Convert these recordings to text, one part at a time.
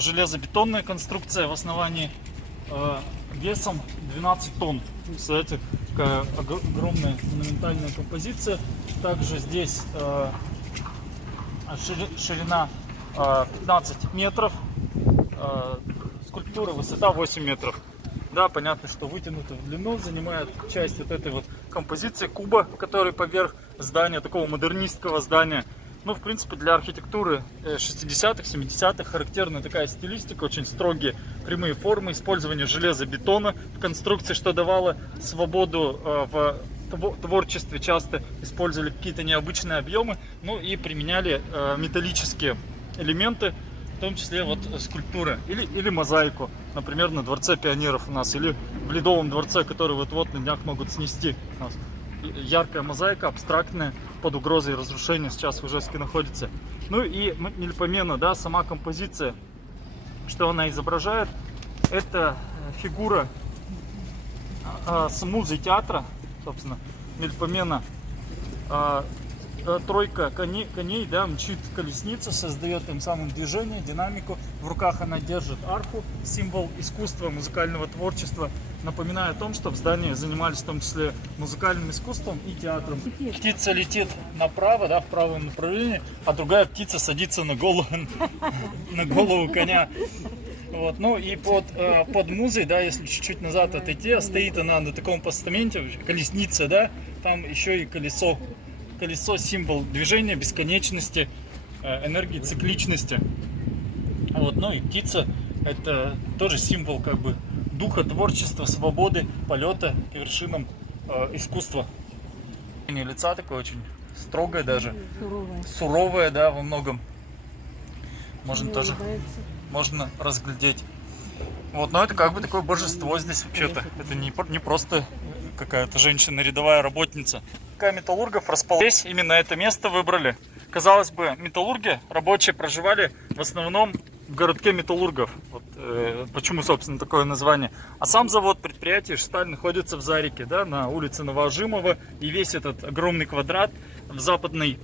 железобетонная конструкция в основании весом 12 тонн. Кстати, такая огромная монументальная композиция. Также здесь ширина 15 метров, скульптура высота 8 метров. Да, понятно, что вытянута в длину, занимает часть вот этой вот композиции куба, который поверх здания, такого модернистского здания. Ну, в принципе, для архитектуры 60-х, 70-х характерна такая стилистика, очень строгие прямые формы, использование железобетона в конструкции, что давало свободу в творчестве. Часто использовали какие-то необычные объемы, ну и применяли металлические элементы, в том числе вот скульптуры или мозаику, например, на Дворце пионеров у нас, или в Ледовом дворце, который вот-вот на днях могут снести у нас. Яркая мозаика, абстрактная, под угрозой разрушения сейчас в Ижевске находится. Ну и Мельпомена, да, сама композиция, что она изображает, это фигура с музой театра, собственно, Мельпомена. Тройка коней, да, мчит колесницу, создает тем самым движение, динамику. В руках она держит арфу, символ искусства, музыкального творчества, напоминая о том, что в здании занимались в том числе музыкальным искусством и театром. Птица летит направо, да, в правом направлении, а другая птица садится на голову коня. Вот, ну и под музой, да, если чуть-чуть назад отойти, стоит она на таком постаменте, колесница, да, там еще и колесо. Колесо — символ движения, бесконечности, энергии, цикличности. Вот, ну и птица — это тоже символ как бы духа, творчества, свободы, полета к вершинам искусства. Лица такое очень строгое даже, суровое, да, во многом. Можно разглядеть. Вот, но это как бы такое божество здесь вообще-то. Это не просто какая-то женщина, рядовая работница. Металлургов расположились, именно это место выбрали. Казалось бы, металлурги, рабочие, проживали в основном в городке металлургов. Вот, почему, собственно, такое название. А сам завод, предприятие Ижсталь находится в Зарике, да, на улице Новоожимова. И весь этот огромный квадрат в западной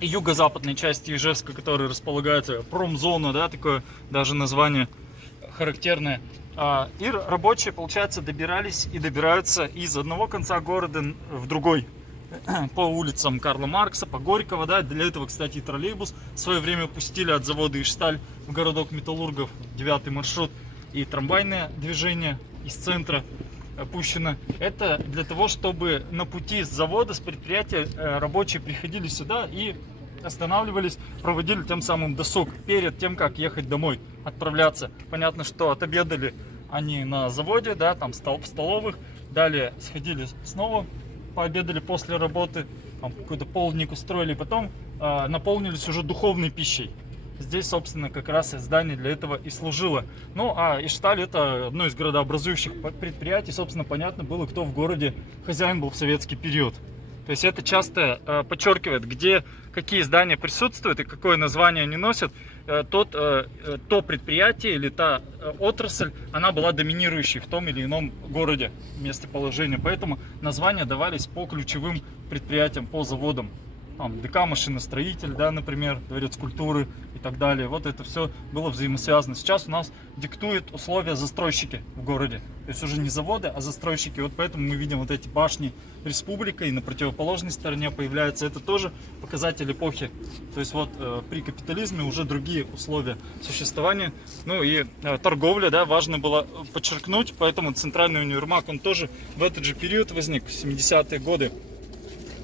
и юго-западной части Ижевска, который располагается, промзона, да, такое даже название характерное. И рабочие, получается, добирались и добираются из одного конца города в другой. По улицам Карла Маркса, по Горького, да, для этого, кстати, и троллейбус в свое время пустили от завода Ижсталь в городок металлургов, 9-й маршрут, и трамвайное движение из центра пущено. Это для того, чтобы на пути с завода, с предприятия рабочие приходили сюда и останавливались, проводили тем самым досуг перед тем, как ехать домой, отправляться. Понятно, что отобедали они на заводе, да, там в столовых, далее сходили снова, пообедали после работы, какой-то полдник устроили, потом наполнились уже духовной пищей. Здесь, собственно, как раз и здание для этого и служило. Ну, а Ижсталь — это одно из городообразующих предприятий. Собственно, понятно было, кто в городе хозяин был в советский период. То есть это часто подчеркивает, где какие здания присутствуют и какое название они носят. То предприятие или та отрасль, она была доминирующей в том или ином городе, местоположении. Поэтому названия давались по ключевым предприятиям, по заводам. Там ДК «Машиностроитель», да, например, Дворец культуры и так далее. Вот это все было взаимосвязано. Сейчас у нас диктуют условия застройщики в городе. То есть уже не заводы, а застройщики. Вот поэтому мы видим вот эти башни Республика, и на противоположной стороне появляется. Это тоже показатель эпохи. То есть вот при капитализме уже другие условия существования. Ну и торговля, да, важно было подчеркнуть. Поэтому центральный универмаг, он тоже в этот же период возник, в 70-е годы.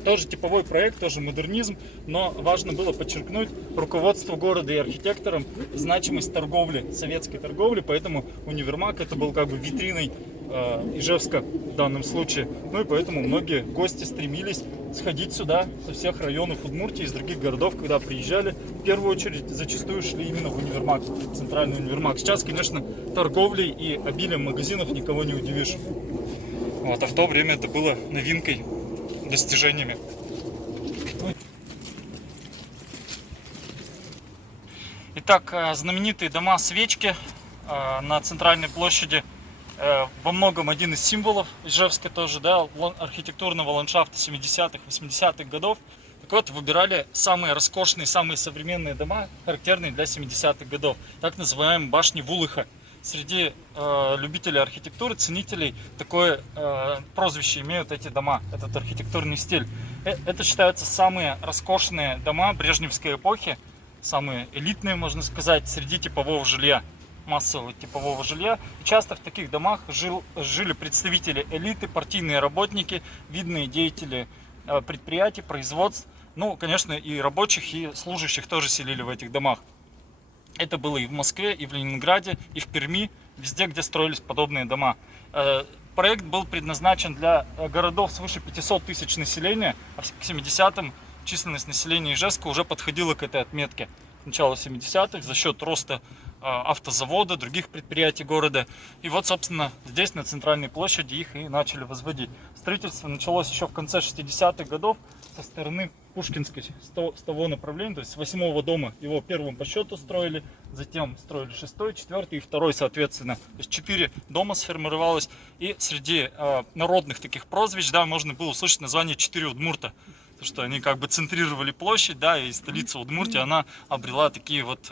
Тоже типовой проект, тоже модернизм, но важно было подчеркнуть руководству города и архитекторам значимость торговли, советской торговли, поэтому универмаг это был как бы витриной Ижевска в данном случае. Ну и поэтому многие гости стремились сходить сюда со всех районов Удмуртии, из других городов, когда приезжали. В первую очередь зачастую шли именно в универмаг, центральный универмаг. Сейчас, конечно, торговлей и обилием магазинов никого не удивишь. Вот, а в то время это было новинкой, достижениями. Итак, знаменитые дома-свечки на центральной площади во многом один из символов Ижевска тоже, да, архитектурного ландшафта 70-х, 80-х годов. Так вот, выбирали самые роскошные, самые современные дома, характерные для 70-х годов, так называемые башни Вулыха. Среди любителей архитектуры, ценителей, такое прозвище имеют эти дома, этот архитектурный стиль. Это считаются самые роскошные дома брежневской эпохи, самые элитные, можно сказать, среди типового жилья, массового типового жилья. И часто в таких домах жили представители элиты, партийные работники, видные деятели предприятий, производств. Ну, конечно, и рабочих, и служащих тоже селили в этих домах. Это было и в Москве, и в Ленинграде, и в Перми, везде, где строились подобные дома. Проект был предназначен для городов свыше 500 тысяч населения, а к 70-м численность населения Ижевска уже подходила к этой отметке. К началу 70-х за счет роста автозавода, других предприятий города. И вот, собственно, здесь, на центральной площади, их и начали возводить. Строительство началось еще в конце 60-х годов со стороны Пушкинской, с того направления, то есть с 8-го дома его первым по счету строили, затем строили 6-й, 4-й и 2-й, соответственно. То есть 4 дома сформировалось, и среди народных таких прозвищ, да, можно было услышать название 4 Удмурта, потому что они как бы центрировали площадь, да, и столица Удмуртии, она обрела такие вот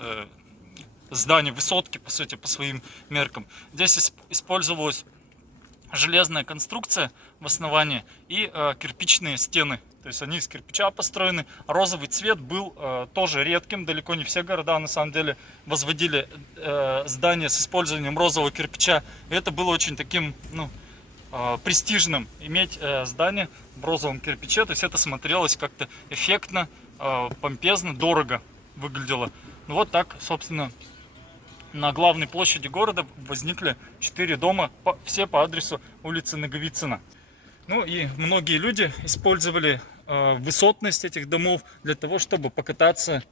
здания, высотки, по сути, по своим меркам. Здесь использовалась железная конструкция в основании и кирпичные стены. То есть они из кирпича построены. Розовый цвет был тоже редким. Далеко не все города на самом деле возводили здания с использованием розового кирпича. И это было очень таким, ну, престижным иметь здание в розовом кирпиче. То есть это смотрелось как-то эффектно, помпезно, дорого выглядело. Ну вот так, собственно, на главной площади города возникли 4 дома, все по адресу улицы Наговицына. Ну и многие люди использовали высотность этих домов для того, чтобы покататься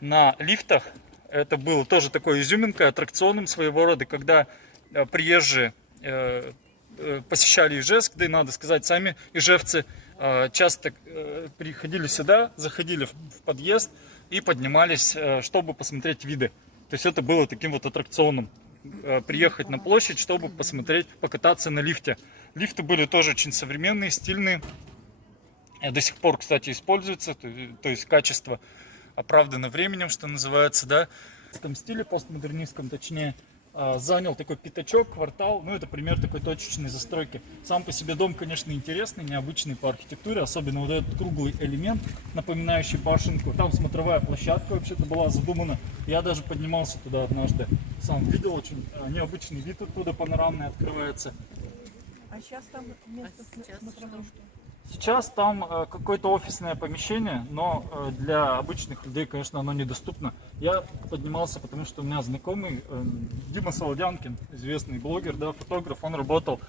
на лифтах. Это было тоже такой изюминкой, аттракционом своего рода, когда приезжие посещали Ижевск, да и надо сказать, сами ижевцы часто приходили сюда, заходили в подъезд и поднимались, чтобы посмотреть виды. То есть это было таким вот аттракционом. Приехать на площадь, чтобы посмотреть, покататься на лифте. Лифты были тоже очень современные, стильные. До сих пор, кстати, используются. То есть качество оправдано временем, что называется, да. В этом стиле, постмодернистском точнее, занял такой пятачок, квартал. Ну, это пример такой точечной застройки. Сам по себе дом, конечно, интересный, необычный по архитектуре. Особенно вот этот круглый элемент, напоминающий башенку. Там смотровая площадка вообще-то была задумана. Я даже поднимался туда однажды. Сам видел, очень необычный вид оттуда панорамный открывается. А сейчас там место смотровой что? Сейчас там какое-то офисное помещение, но для обычных людей, конечно, оно недоступно. Я поднимался, потому что у меня знакомый Дима Солодянкин, известный блогер, да, фотограф, он работал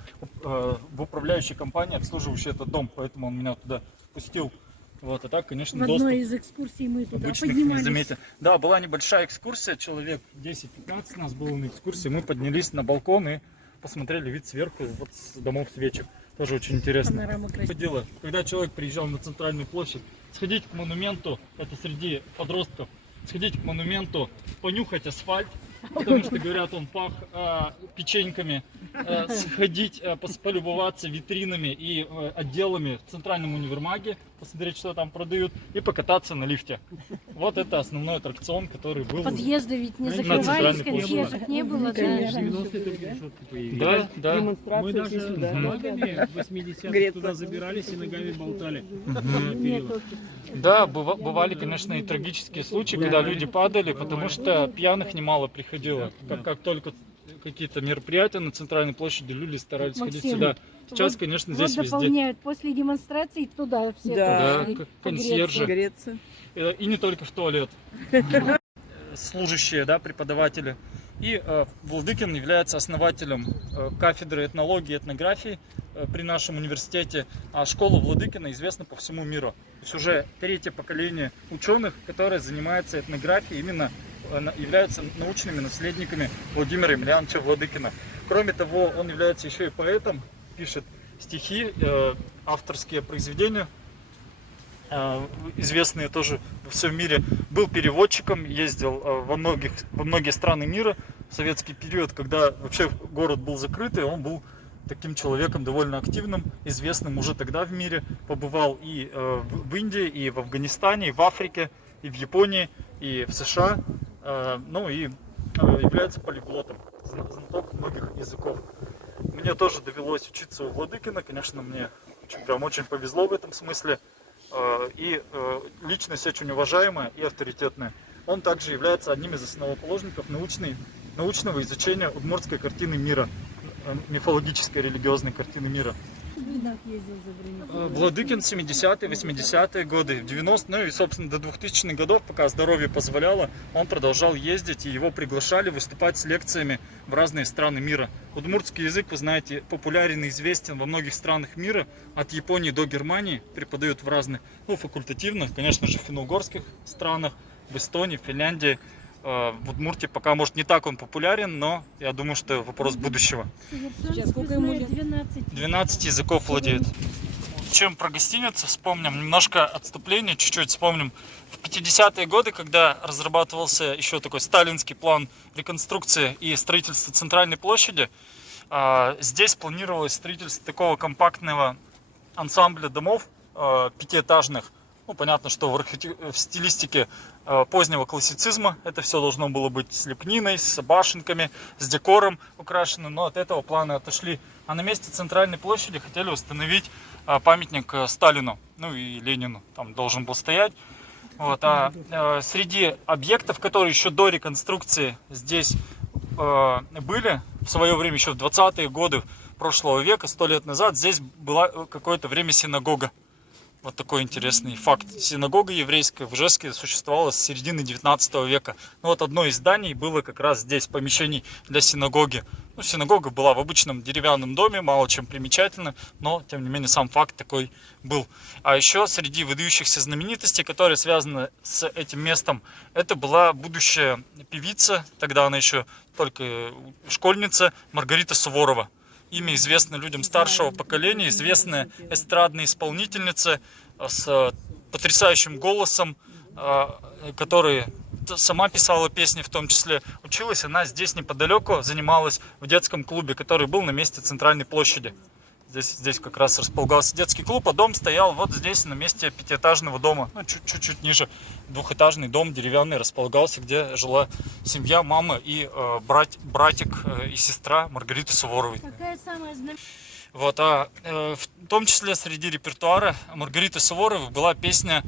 в управляющей компании, обслуживающей этот дом, поэтому он меня туда пустил. Вот, а так, конечно, в одной из экскурсий мы туда поднимались. Не заметил. Да, была небольшая экскурсия, человек 10-15 нас было на экскурсии, мы поднялись на балкон и посмотрели вид сверху, вот с домов свечек. Тоже очень интересно. Дело, когда человек приезжал на центральную площадь, сходить к монументу, это среди подростков, сходить к монументу, понюхать асфальт, потому что, говорят, он пах печеньками, сходить, полюбоваться витринами и отделами в центральном универмаге, посмотреть, что там продают, и покататься на лифте. Вот это основной аттракцион, который был. Подъезды ведь не закрывались, консьержек не было, да? Да. Мы даже с ногами в 80-х туда забирались и ногами болтали. Да, бывали, конечно, и трагические случаи, когда люди падали, потому что пьяных немало приходило. Как только какие-то мероприятия на центральной площади, люди старались ходить сюда. Сейчас, конечно, здесь везде. Дополняют после демонстрации туда все. Да, консьержи. И не только в туалет. Служащие, да, преподаватели. И Владыкин является основателем кафедры этнологии и этнографии при нашем университете. А школа Владыкина известна по всему миру. То есть уже 3-е поколение ученых, которые занимаются этнографией, именно являются научными наследниками Владимира Емельяновича Владыкина. Кроме того, он является еще и поэтом, пишет стихи, авторские произведения, известные тоже во всем мире. Был переводчиком, ездил во многие страны мира в советский период, когда вообще город был закрыт, и он был таким человеком довольно активным, известным уже тогда в мире. Побывал и в Индии, и в Афганистане, и в Африке, и в Японии, и в США. Ну и является полиглотом, знаток многих языков. Мне тоже довелось учиться у Владыкина, конечно, мне прям очень повезло в этом смысле. И личность очень уважаемая и авторитетная. Он также является одним из основоположников научного изучения удмуртской картины мира, мифологической религиозной картины мира. Владыкин 70-е, 80-е годы, в 90-е, ну и, собственно, до 2000-х годов, пока здоровье позволяло, он продолжал ездить, и его приглашали выступать с лекциями в разные страны мира. Удмуртский язык, вы знаете, популярен и известен во многих странах мира, от Японии до Германии, преподают в разных, ну, факультативных, конечно же, финно-угорских странах, в Эстонии, в Финляндии. В Удмуртии пока, может, не так он популярен, но я думаю, что вопрос будущего. Сейчас сколько ему лет? 12 языков владеет. Чем про гостиницу вспомним, немножко отступление, чуть-чуть вспомним. В 50-е годы, когда разрабатывался еще такой сталинский план реконструкции и строительства центральной площади, здесь планировалось строительство такого компактного ансамбля домов пятиэтажных. Ну, понятно, что в стилистике позднего классицизма это все должно было быть с лепниной, с башенками, с декором украшено, но от этого плана отошли. А на месте центральной площади хотели установить памятник Сталину, ну и Ленину там должен был стоять. Вот. А среди объектов, которые еще до реконструкции здесь были, в свое время, еще в 20-е годы прошлого века, 100 лет назад, здесь была какое-то время синагога. Вот такой интересный факт. Синагога еврейская в Ижевске существовала с середины 19 века. Ну вот одно из зданий было как раз здесь, помещений для синагоги. Ну, синагога была в обычном деревянном доме, мало чем примечательно, но тем не менее сам факт такой был. А еще среди выдающихся знаменитостей, которые связаны с этим местом, это была будущая певица, тогда она еще только школьница, Маргарита Суворова. Имя известно людям старшего поколения, известная эстрадная исполнительница с потрясающим голосом, которая сама писала песни, в том числе училась. Она здесь неподалеку занималась в детском клубе, который был на месте центральной площади. Здесь как раз располагался детский клуб, а дом стоял вот здесь, на месте пятиэтажного дома. Ну, чуть-чуть ниже. Двухэтажный дом деревянный располагался, где жила семья, мама и братик и сестра Маргариты Суворовой. Какая самая знаменитая? Вот, в том числе среди репертуара Маргариты Суворовой была песня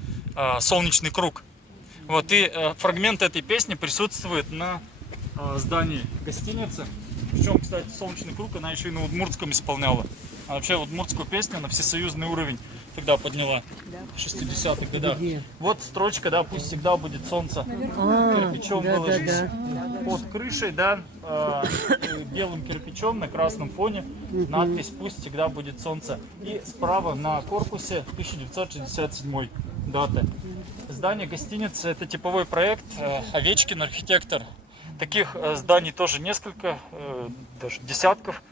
«Солнечный круг». Вот, и фрагмент этой песни присутствует на здании гостиницы. Причем, кстати, «Солнечный круг» она еще и на удмуртском исполняла. А вообще удмуртскую песню на всесоюзный уровень тогда подняла, в 60-х годах. Вот строчка, да, пусть всегда будет солнце кирпичом выложить под крышей, да, белым кирпичом на красном фоне, надпись «Пусть всегда будет солнце». И справа на корпусе 1967 дата. Здание гостиницы — это типовой проект, Овечкин архитектор. Таких зданий тоже несколько, даже десятков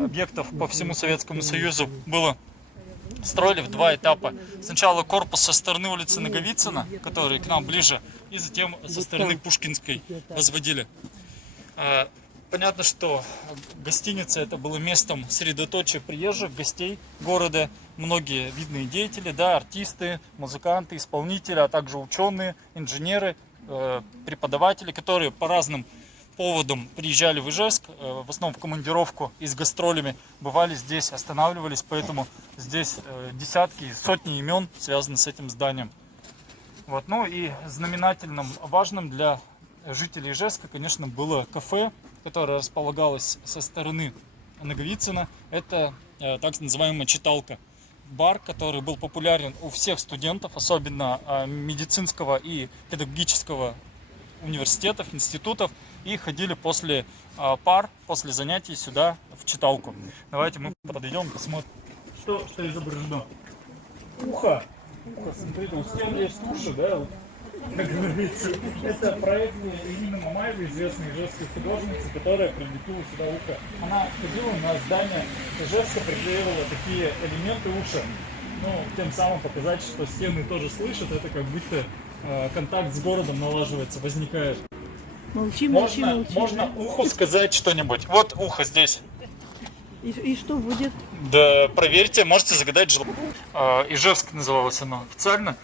объектов по всему Советскому Союзу было. Строили в два этапа. Сначала корпус со стороны улицы Наговицына, который к нам ближе, и затем со стороны Пушкинской возводили. Понятно, что гостиница это было местом средоточия приезжих гостей города. Многие видные деятели, да, артисты, музыканты, исполнители, а также ученые, инженеры, преподаватели, которые по разным поводам приезжали в Ижевск, в основном в командировку и с гастролями, бывали здесь, останавливались, поэтому здесь десятки, сотни имен связаны с этим зданием. Вот. Ну и знаменательным, важным для жителей Ижевска, конечно, было кафе, которое располагалось со стороны Наговицына. Это так называемая читалка. Бар, который был популярен у всех студентов, особенно медицинского и педагогического университетов, институтов, и ходили после пар, после занятий сюда в читалку. Давайте мы подойдем, посмотрим, что изображено. Ухо. Смотрите, у стен есть уши, да, вот, как говорится. Это проект Ирины Мамаевой, известной ижевской художницы, которая прилепила сюда ухо. Она ходила на здание Ижевска, приклеивала такие элементы уши. Ну, тем самым показать, что стены тоже слышат, это как будто контакт с городом налаживается, возникает. Молчи. Можно уху сказать что-нибудь. Вот ухо здесь. И что будет? Да, проверьте, можете загадать желание. Ижевск называлось оно официально.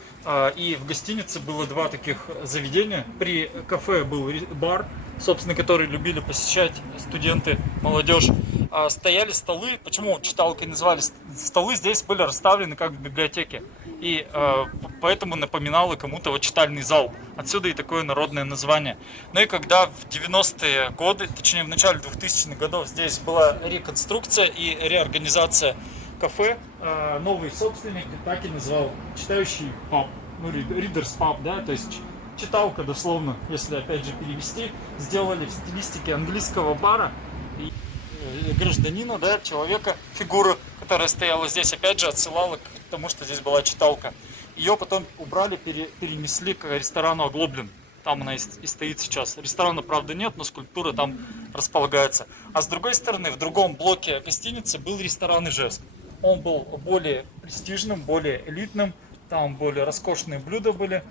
И в гостинице было два таких заведения. При кафе был бар, собственно, который любили посещать студенты, молодежь. Стояли столы. Почему читалкой назывались? Столы здесь были расставлены как в библиотеке. И поэтому напоминало кому-то вот читальный зал. Отсюда и такое народное название. Ну и когда в 90-е годы, точнее в начале 2000-х годов здесь была реконструкция и реорганизация кафе, новый собственник так и назвал читающий паб, ну readers pub, да, то есть читалка дословно, если опять же перевести, сделали в стилистике английского бара. И гражданина, да, человека, фигура, которая стояла здесь, опять же отсылала к тому, что здесь была читалка. Ее потом убрали, перенесли к ресторану «Оглоблен». Там она и стоит сейчас. Ресторана, правда, нет, но скульптура там располагается. А с другой стороны, в другом блоке гостиницы был ресторан «Ижевск». Он был более престижным, более элитным. Там более роскошные блюда были.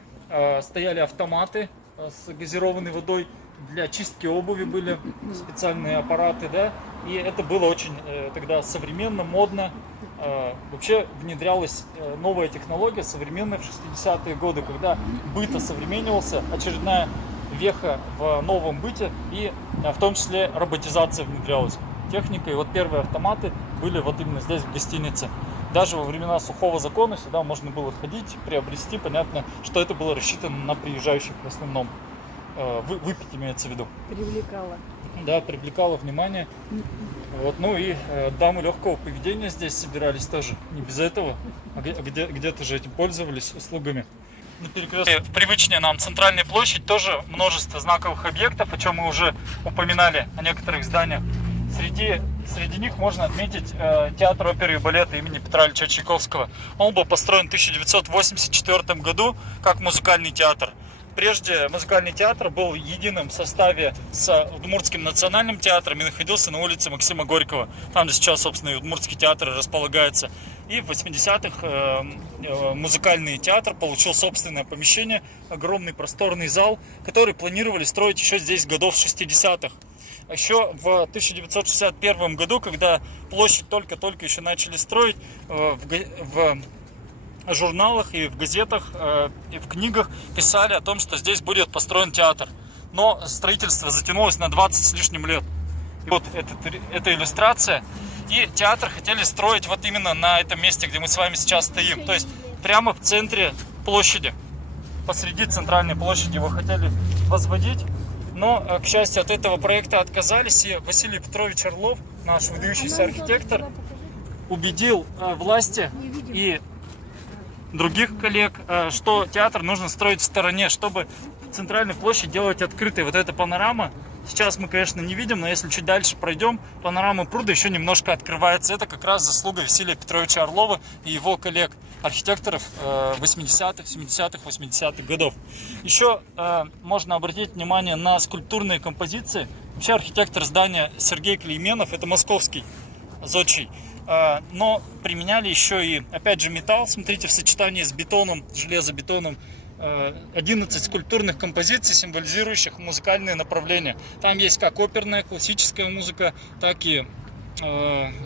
Стояли автоматы с газированной водой. Для чистки обуви были специальные аппараты, да. И это было очень тогда современно, модно. Вообще внедрялась новая технология, современная в 60-е годы, когда быт осовременивался, очередная веха в новом быте, и в том числе роботизация внедрялась. Техника, и вот первые автоматы были вот именно здесь, в гостинице. Даже во времена сухого закона сюда можно было ходить, приобрести. Понятно, что это было рассчитано на приезжающих в основном. Выпить имеется в виду. Привлекала. Да, привлекало внимание. Вот, ну и дамы легкого поведения здесь собирались тоже. Не без этого. А где-то же этим пользовались услугами. На перекрестке привычнее нам центральная площадь, тоже множество знаковых объектов, о чем мы уже упоминали, о некоторых зданиях. Среди них можно отметить театр оперы и балета имени Петра Ильича Чайковского. Он был построен в 1984 году как музыкальный театр. Прежде музыкальный театр был в едином составе с Удмуртским национальным театром и находился на улице Максима Горького. Там сейчас, собственно, и Удмуртский театр располагается. И в 80-х музыкальный театр получил собственное помещение, огромный просторный зал, который планировали строить еще здесь годов 60-х. Еще в 1961 году, когда площадь только-только еще начали строить, в журналах и в газетах, и в книгах писали о том, что здесь будет построен театр. Но строительство затянулось на 20 с лишним лет. И вот эта иллюстрация. И театр хотели строить вот именно на этом месте, где мы с вами сейчас стоим. То есть прямо в центре площади. Посреди центральной площади его хотели возводить. Но, к счастью, от этого проекта отказались. И Василий Петрович Орлов, наш выдающийся архитектор, убедил власти и других коллег, что театр нужно строить в стороне, чтобы центральную площадь делать открытой. Вот эта панорама, сейчас мы, конечно, не видим, но если чуть дальше пройдем, панорама пруда еще немножко открывается. Это как раз заслуга Василия Петровича Орлова и его коллег, архитекторов 80-х, 70-х, 80-х годов. Еще можно обратить внимание на скульптурные композиции. Вообще архитектор здания Сергей Клейменов, это московский зодчий. Но применяли еще и, опять же, металл. Смотрите, в сочетании с бетоном, железобетоном, 11 скульптурных композиций, символизирующих музыкальные направления. Там есть как оперная, классическая музыка, так и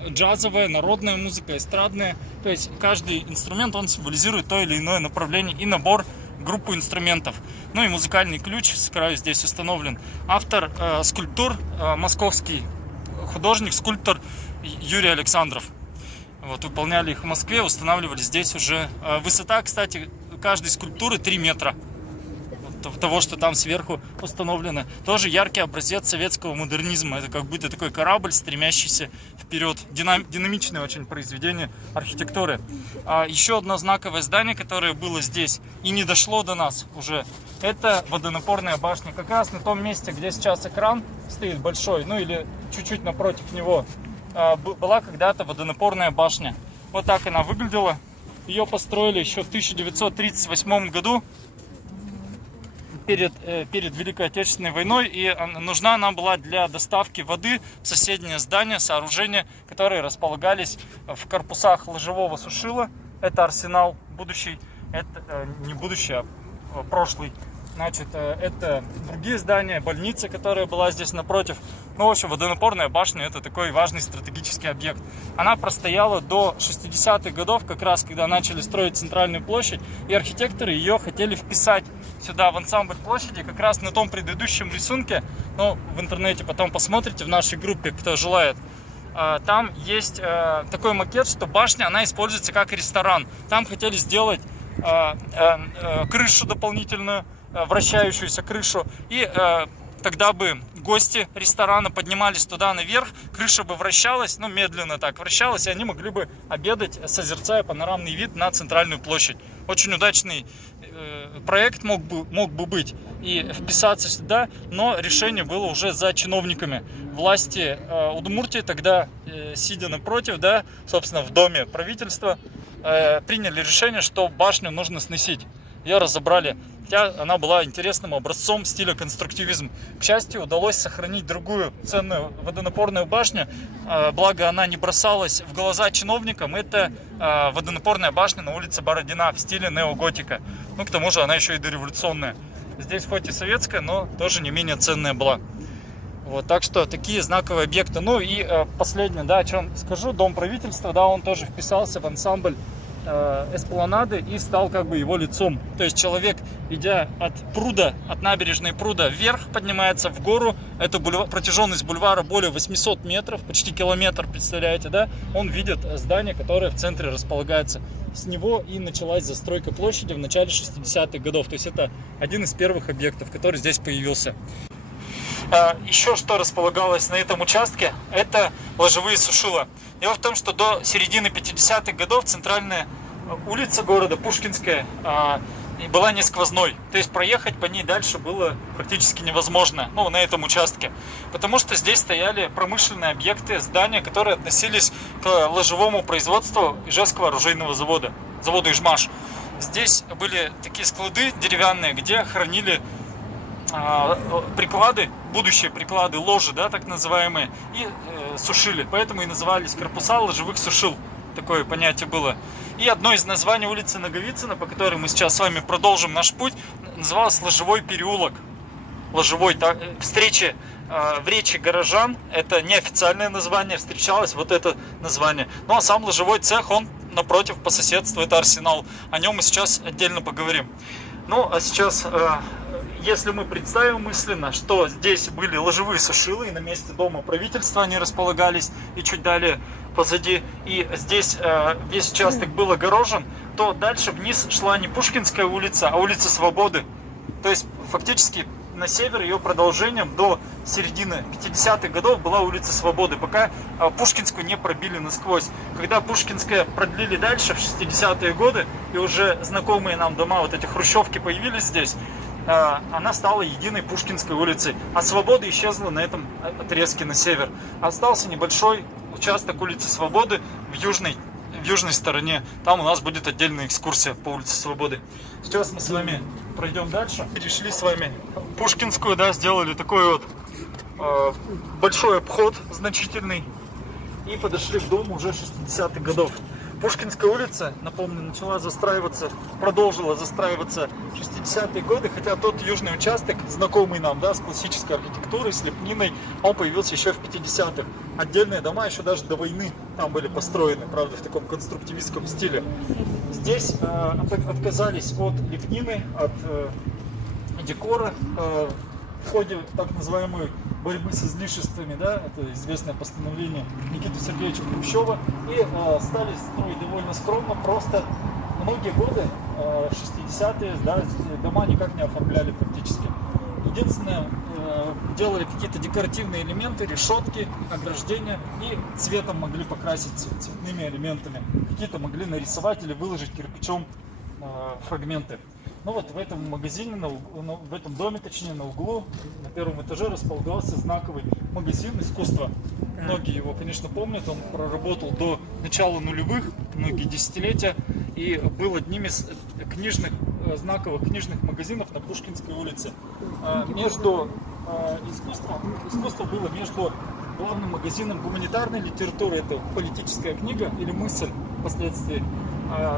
джазовая, народная музыка, эстрадная. То есть каждый инструмент, он символизирует то или иное направление и набор, группу инструментов. Ну и музыкальный ключ с краю здесь установлен. Автор скульптур, московский художник, скульптор Юрий Александров. Вот, выполняли их в Москве, устанавливали здесь уже. Высота, кстати, каждой скульптуры 3 метра. Вот, того, что там сверху установлено. Тоже яркий образец советского модернизма. Это как будто такой корабль, стремящийся вперед. Динамичное очень произведение архитектуры. Еще одно знаковое здание, которое было здесь и не дошло до нас уже, это водонапорная башня. Как раз на том месте, где сейчас экран стоит большой, ну или чуть-чуть напротив него, была когда-то водонапорная башня. Вот так она выглядела. Ее построили еще в 1938 году, перед Великой Отечественной войной. И нужна она была для доставки воды в соседнее здание, сооружения, которые располагались в корпусах ложевого сушила. Это арсенал будущий, это не будущий, а прошлый. Значит, это другие здания, больница, которая была здесь напротив. Ну, в общем, водонапорная башня — это такой важный стратегический объект. Она простояла до 60-х годов, как раз когда начали строить центральную площадь, и архитекторы ее хотели вписать сюда, в ансамбль площади, как раз на том предыдущем рисунке. Ну, в интернете потом посмотрите, в нашей группе, кто желает. Там есть такой макет, что башня, она используется как ресторан. Там хотели сделать крышу дополнительную, вращающуюся крышу, и тогда бы гости ресторана поднимались туда наверх, крыша бы вращалась, ну медленно так вращалась, и они могли бы обедать, созерцая панорамный вид на центральную площадь. Очень удачный проект мог бы быть и вписаться сюда, но решение было уже за чиновниками. Власти Удмуртии тогда, сидя напротив, да, собственно, в доме правительства, приняли решение, что башню нужно сносить. Ее разобрали, хотя она была интересным образцом стиля конструктивизм. К счастью, удалось сохранить другую ценную водонапорную башню, благо она не бросалась в глаза чиновникам. Это водонапорная башня на улице Бородина в стиле неоготика. Ну, к тому же она еще и дореволюционная. Здесь хоть и советская, но тоже не менее ценная была. Вот, так что такие знаковые объекты. Ну и последнее, да, о чем скажу, дом правительства, да, он тоже вписался в ансамбль эспланады и стал как бы его лицом. То есть человек, идя от пруда, от набережной пруда вверх, поднимается в гору. Это протяженность бульвара более 800 метров, почти километр, представляете, да? Он видит здание, которое в центре располагается. С него и началась застройка площади в начале 60-х годов. То есть это один из первых объектов, который здесь появился. Еще что располагалось на этом участке, это ложевые сушила. Дело в том, что до середины 50-х годов центральная улица города, Пушкинская, была не сквозной. То есть проехать по ней дальше было практически невозможно, ну, на этом участке. Потому что здесь стояли промышленные объекты, здания, которые относились к ложевому производству Ижевского оружейного завода, заводу Ижмаш. Здесь были такие склады деревянные, где хранили приклады, будущие приклады, ложи, да, так называемые, и сушили. Поэтому и назывались корпуса ложевых сушил. Такое понятие было. И одно из названий улицы Наговицына, по которой мы сейчас с вами продолжим наш путь, называлось Ложевой переулок. Ложевой. Встречи в речи горожан, это неофициальное название, встречалось вот это название. Ну а сам ложевой цех, он напротив, по соседству, это Арсенал. О нем мы сейчас отдельно поговорим. Ну а сейчас, если мы представим мысленно, что здесь были ложевые сушилы, и на месте дома правительства они располагались, и чуть далее позади, и здесь весь участок был огорожен, то дальше вниз шла не Пушкинская улица, а улица Свободы. То есть фактически на север ее продолжением до середины 50-х годов была улица Свободы, пока Пушкинскую не пробили насквозь. Когда Пушкинская продлили дальше в 60-е годы, и уже знакомые нам дома, вот эти хрущевки появились здесь, она стала единой Пушкинской улицей, а Свобода исчезла на этом отрезке на север. Остался небольшой участок улицы Свободы в южной стороне. Там у нас будет отдельная экскурсия по улице Свободы. Сейчас мы с вами пройдем дальше. Перешли с вами Пушкинскую, да, сделали такой вот большой обход значительный и подошли к дому уже 60-х годов. Пушкинская улица, напомню, продолжила застраиваться в 60-е годы, хотя тот южный участок, знакомый нам, да, с классической архитектурой, с лепниной, он появился еще в 50-х. Отдельные дома еще даже до войны там были построены, правда, в таком конструктивистском стиле. Здесь отказались от лепнины, от декора в ходе так называемой борьбы с излишествами, да, это известное постановление Никиты Сергеевича Хрущева, и стали строить довольно скромно, просто многие годы, 60-е, да, дома никак не оформляли практически. Единственное, делали какие-то декоративные элементы, решетки, ограждения, и цветом могли покрасить цветными элементами, какие-то могли нарисовать или выложить кирпичом фрагменты. Ну вот в этом магазине, в этом доме, точнее, на углу, на первом этаже располагался знаковый магазин искусства. Многие его, конечно, помнят, он проработал до начала нулевых, многие десятилетия, и был одним из знаковых книжных магазинов на Пушкинской улице. Искусство было между главным магазином гуманитарной литературы, это политическая книга или мысль впоследствии,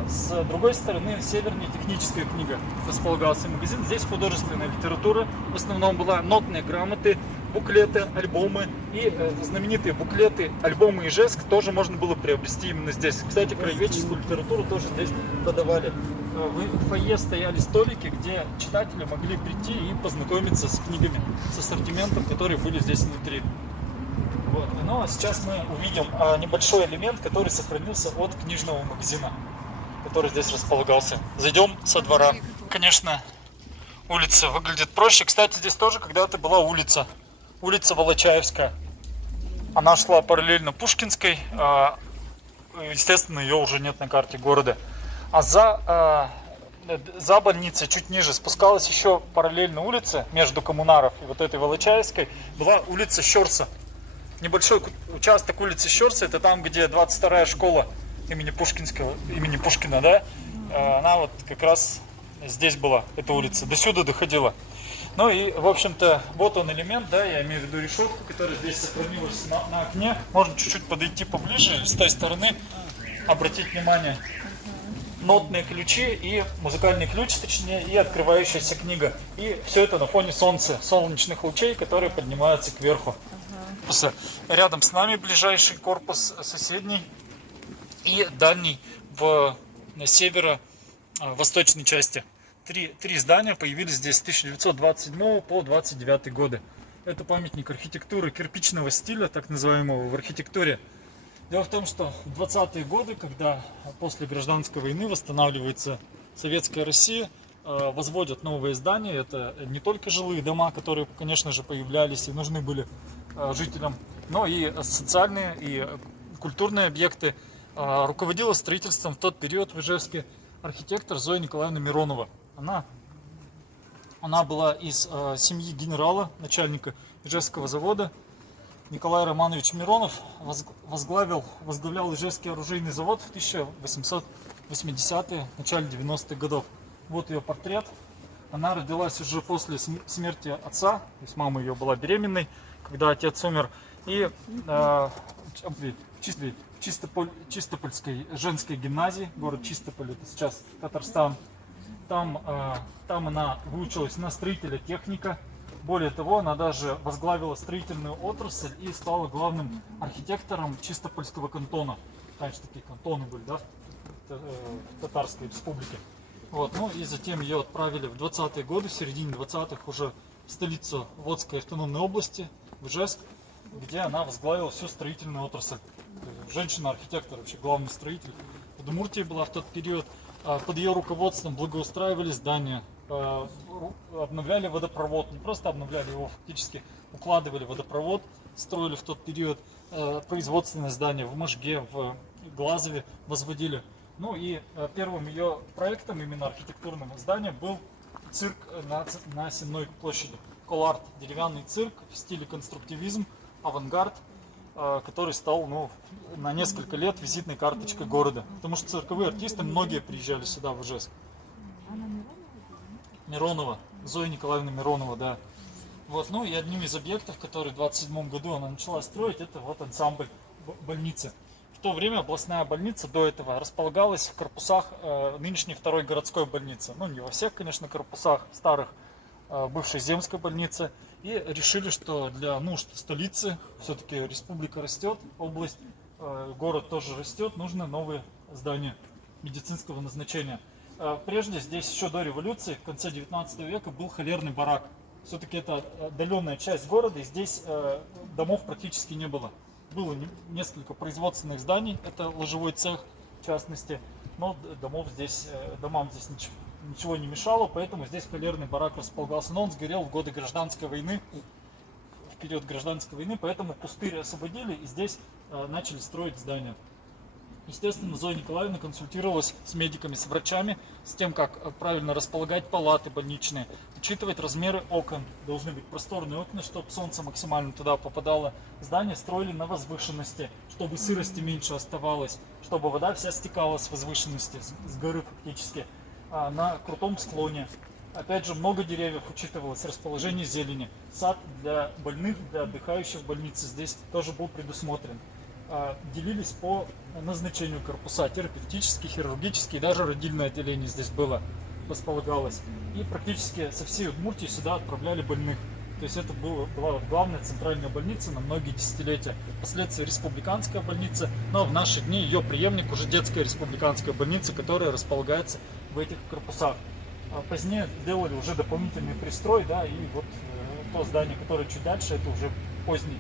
С другой стороны, севернее техническая книга располагался магазин. Здесь художественная литература. В основном была нотные грамоты, буклеты, альбомы. И знаменитые буклеты, альбомы Ижевск тоже можно было приобрести именно здесь. Кстати, краеведческую литературу тоже здесь продавали. В фойе стояли столики, где читатели могли прийти и познакомиться с книгами, с ассортиментом, которые были здесь внутри. Вот. Ну а сейчас мы увидим небольшой элемент, который сохранился от книжного магазина, который здесь располагался. Зайдем со двора. Конечно, улица выглядит проще. Кстати, здесь тоже когда-то была улица Волочаевская. Она шла параллельно Пушкинской. Естественно, ее уже нет на карте города. А за больницей, чуть ниже, спускалась еще параллельно улица между Коммунаров и вот этой Волочаевской. Была улица Щорса. Небольшой участок улицы Щорса, это там, где 22-я школа имени Пушкина, да? Она вот как раз здесь была, эта улица, до сюда доходила. Ну и, в общем-то, вот он элемент, да, я имею в виду решетку, которая здесь сохранилась на окне. Можно чуть-чуть подойти поближе, с той стороны, обратить внимание. Нотные ключи и музыкальный ключ, точнее, и открывающаяся книга. И все это на фоне солнца, солнечных лучей, которые поднимаются кверху. Рядом с нами ближайший корпус, соседний и дальний в северо-восточной части. Три здания появились здесь с 1927 по 1929 годы. Это памятник архитектуры кирпичного стиля, так называемого в архитектуре. Дело в том, что в 20-е годы, когда после гражданской войны восстанавливается советская Россия, возводят новые здания. Это не только жилые дома, которые, конечно же, появлялись и нужны были жителям, но и социальные и культурные объекты. Руководила строительством в тот период в Ижевске архитектор Зоя Николаевна Миронова. Она была из семьи генерала, начальника Ижевского завода. Николай Романович Миронов возглавлял Ижевский оружейный завод в 1880-е, начале 90-х годов. Вот ее портрет. Она родилась уже после смерти отца, то есть мама ее была беременной, когда отец умер. И в Чистопольской женской гимназии, город Чистополь, это сейчас Татарстан. Там она выучилась на строителя техника. Более того, она даже возглавила строительную отрасль и стала главным архитектором Чистопольского кантона. Раньше такие кантоны были, да, в Татарской республике. Вот. Ну и затем ее отправили в 20-е годы, в середине 20-х уже в столицу Водской автономной области, в Ижевск, где она возглавила всю строительную отрасль. Женщина-архитектор, вообще главный строитель. В Удмуртии была в тот период. Под ее руководством благоустраивали здания, обновляли водопровод, не просто обновляли его, фактически укладывали водопровод, строили в тот период производственное здание в Можге, в Глазове возводили. Ну и первым ее проектом, именно архитектурным зданием, был цирк на Сенной площади. Коларт, деревянный цирк в стиле конструктивизм, авангард, который стал на несколько лет визитной карточкой города. Потому что цирковые артисты, многие приезжали сюда, в Ижевск. Миронова, Зоя Николаевна Миронова, да. Вот, ну и одним из объектов, который в 27 году она начала строить, это вот ансамбль больницы. В то время областная больница до этого располагалась в корпусах нынешней второй городской больницы. Ну, не во всех, конечно, корпусах старых бывшей земской больницы. И решили, что для нужд столицы, все-таки республика растет, область, город тоже растет, нужно новые здания медицинского назначения. Прежде здесь еще до революции, в конце 19 века, был холерный барак. Все-таки это отдаленная часть города, и здесь домов практически не было. Было несколько производственных зданий, это ложевой цех в частности, но домам здесь ничего не мешало, поэтому здесь холерный барак располагался. Но он сгорел в годы гражданской войны, в период гражданской войны, поэтому пустырь освободили и здесь начали строить здания. Естественно, Зоя Николаевна консультировалась с медиками, с врачами, с тем, как правильно располагать палаты больничные, учитывать размеры окон. Должны быть просторные окна, чтобы солнце максимально туда попадало. Здания строили на возвышенности, чтобы сырости меньше оставалось, чтобы вода вся стекала с возвышенности, с горы фактически, на крутом склоне. Опять же, много деревьев учитывалось, расположение зелени. Сад для больных, для отдыхающих в больнице здесь тоже был предусмотрен. делились по назначению корпуса: терапевтический, хирургический, даже родильное отделение здесь было, располагалось. И практически со всей Удмуртии сюда отправляли больных. То есть это была главная центральная больница на многие десятилетия. Впоследствии республиканская больница, но в наши дни ее преемник уже детская республиканская больница, которая располагается в этих корпусах. Позднее делали уже дополнительный пристрой, да, и вот то здание, которое чуть дальше, это уже поздние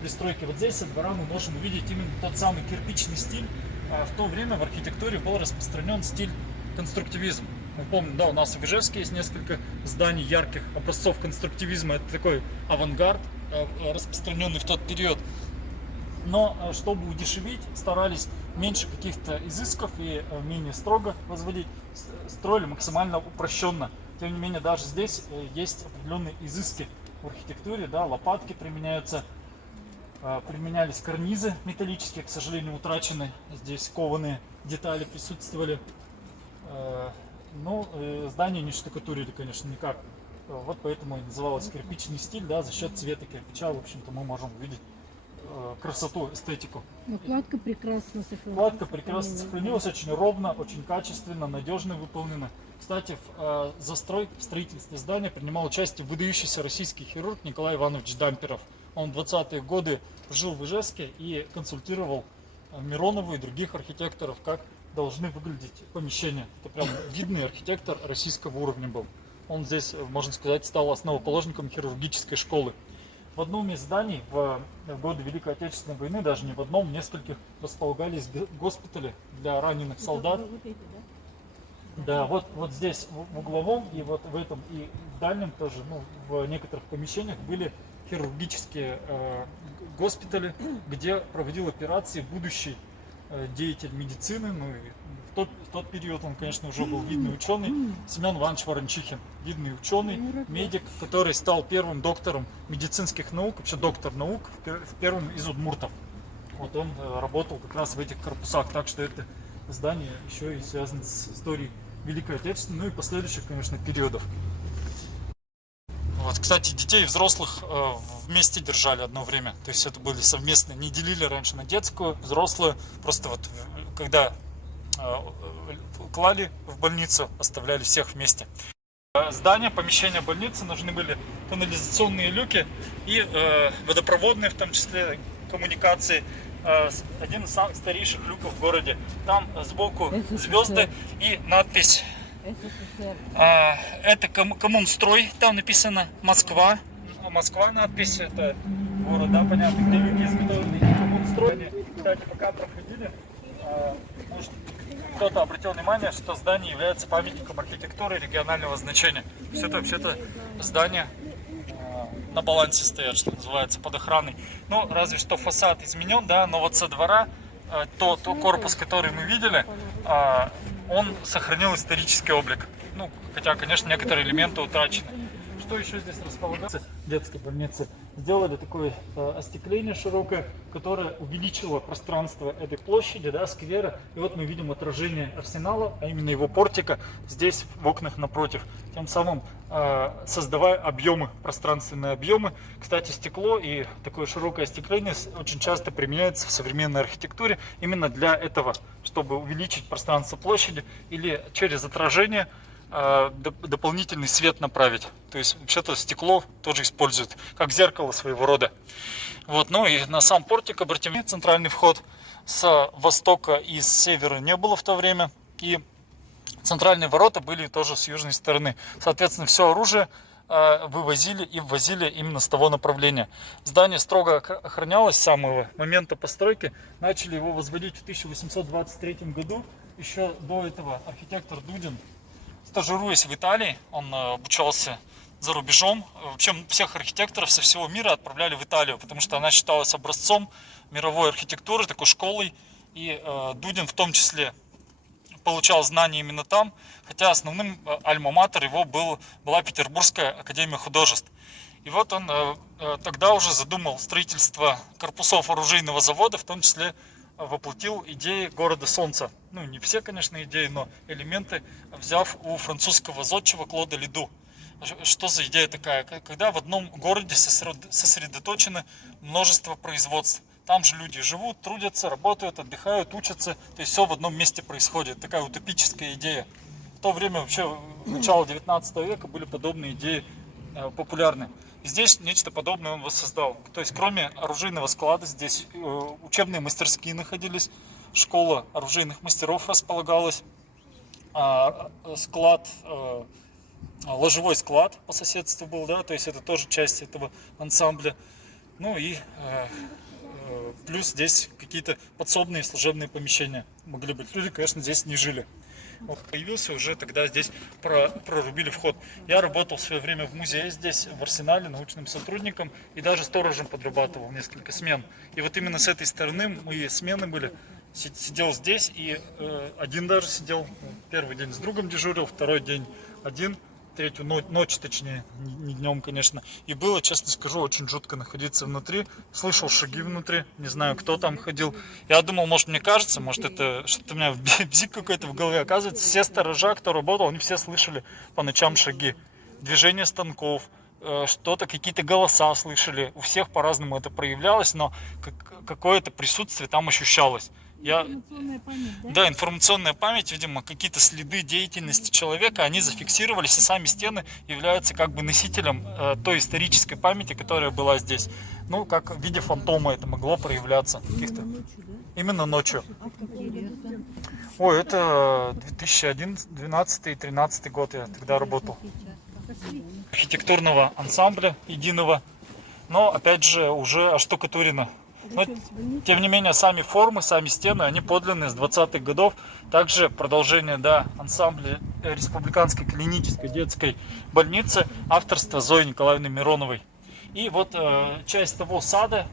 пристройки. Вот здесь со двора мы можем увидеть именно тот самый кирпичный стиль. В то время в архитектуре был распространен стиль конструктивизм. Мы помним, да, у нас в Ижевске есть несколько зданий ярких образцов конструктивизма. Это такой авангард, распространенный в тот период. Но чтобы удешевить, старались меньше каких-то изысков и менее строго возводить, строили максимально упрощенно. Тем не менее, даже здесь есть определенные изыски в архитектуре, да, лопатки применяются, применялись карнизы металлические, к сожалению, утрачены. Здесь кованые детали присутствовали. Но здание не штукатурили, конечно, никак. Вот поэтому и называлось кирпичный стиль, да, за счет цвета кирпича, в общем-то, мы можем увидеть красоту, эстетику. Но кладка прекрасно сохранилась. Кладка прекрасно сохранилась, очень ровно, очень качественно, надежно выполнена. Кстати, в строительстве здания принимал участие выдающийся российский хирург Николай Иванович Дамперов. Он в 20-е годы жил в Ижевске и консультировал Миронову и других архитекторов, как должны выглядеть помещения. Это прям видный архитектор российского уровня был. Он здесь, можно сказать, стал основоположником хирургической школы. В одном из зданий в годы Великой Отечественной войны, даже не в одном, в нескольких, располагались госпитали для раненых солдат. Да, вот здесь в угловом и вот в этом и в дальнем тоже, ну, в некоторых помещениях были хирургические госпитали, где проводил операции будущий деятель медицины. Ну, и в тот период он, конечно, уже был видный ученый, Семен Иванович Ворончихин, видный ученый, медик, который стал первым доктором медицинских наук, вообще доктор наук, первым из удмуртов. Вот он работал как раз в этих корпусах, так что это здание еще и связано с историей Великой Отечественной, ну и последующих, конечно, периодов. Вот, кстати, детей и взрослых вместе держали одно время, то есть это были совместные, не делили раньше на детскую, взрослую, просто вот когда клали в больницу, оставляли всех вместе. Здание, помещения больницы нужны были канализационные люки и водопроводные, в том числе, коммуникации. Один из самых старейших люков в городе. Там сбоку звезды и надпись. Это Коммунстрой, там написано Москва. Москва надпись, это город, да, понятно, где люки изготовлены. Коммунстрой. Кстати, пока проходили, может, кто-то обратил внимание, что здание является памятником архитектуры регионального значения. Все это вообще-то здание на балансе стоят, что называется, под охраной. Ну, разве что фасад изменен, да, но вот со двора тот корпус, который мы видели, он сохранил исторический облик. Ну, хотя, конечно, некоторые элементы утрачены. Что еще здесь располагается? Детской больницы. Сделали такое остекление широкое, которое увеличило пространство этой площади, да, сквера. И вот мы видим отражение арсенала, а именно его портика, здесь в окнах напротив. Тем самым создавая объемы, пространственные объемы. Кстати, стекло и такое широкое остекление очень часто применяется в современной архитектуре именно для этого, чтобы увеличить пространство площади или через отражение дополнительный свет направить. То есть вообще-то стекло тоже используют как зеркало своего рода. Вот, ну и на сам портик обратим внимание, центральный вход с востока и с севера не было в то время. И центральные ворота были тоже с южной стороны. Соответственно, все оружие вывозили и ввозили именно с того направления. Здание строго охранялось с самого момента постройки. Начали его возводить в 1823 году. Еще до этого архитектор Дудин, стажируясь в Италии, он обучался за рубежом. Вообще всех архитекторов со всего мира отправляли в Италию, потому что она считалась образцом мировой архитектуры, такой школой. И Дудин в том числе получал знания именно там, хотя основным альма-матер его была Петербургская академия художеств. И вот он тогда уже задумал строительство корпусов оружейного завода, в том числе воплотил идеи города Солнца. Ну, не все, конечно, идеи, но элементы, взяв у французского зодчего Клода Лиду. Что за идея такая? Когда в одном городе сосредоточено множество производств. Там же люди живут, трудятся, работают, отдыхают, учатся. То есть все в одном месте происходит. Такая утопическая идея. В то время вообще, начало 19 века, были подобные идеи популярны. И здесь нечто подобное он воссоздал. То есть кроме оружейного склада здесь учебные мастерские находились, школа оружейных мастеров располагалась, склад, ложевой склад по соседству был, да, то есть это тоже часть этого ансамбля. Ну и плюс здесь какие-то подсобные служебные помещения могли быть. Люди, конечно, здесь не жили. Вот появился уже тогда здесь, прорубили вход. Я работал в свое время в музее здесь, в арсенале, научным сотрудником и даже сторожем подрабатывал несколько смен. И вот именно с этой стороны мы смены были. Сидел здесь и один даже сидел, первый день с другом дежурил, второй день один, третью ночь, точнее, не днем, конечно. И было, честно скажу, очень жутко находиться внутри. Слышал шаги внутри, не знаю, кто там ходил. Я думал, может, мне кажется, может, это что-то у меня бзик какой-то в голове. Оказывается, все сторожа, кто работал, они все слышали по ночам шаги, движение станков, что-то, какие-то голоса слышали. У всех по-разному это проявлялось, но какое-то присутствие там ощущалось. Информационная память, да? Да, информационная память, видимо, какие-то следы деятельности человека, они зафиксировались, и сами стены являются как бы носителем той исторической памяти, которая была здесь. Ну, как в виде фантома это могло проявляться. Именно ночью. А в каком году там? Ой, это 2012-2013 год я тогда работал. Архитектурного ансамбля единого, но опять же уже оштукатурено. Но, тем не менее, сами формы, сами стены, они подлинные с 20-х годов. Также продолжение, да, ансамбля Республиканской клинической детской больницы авторства Зои Николаевны Мироновой. И вот часть того сада,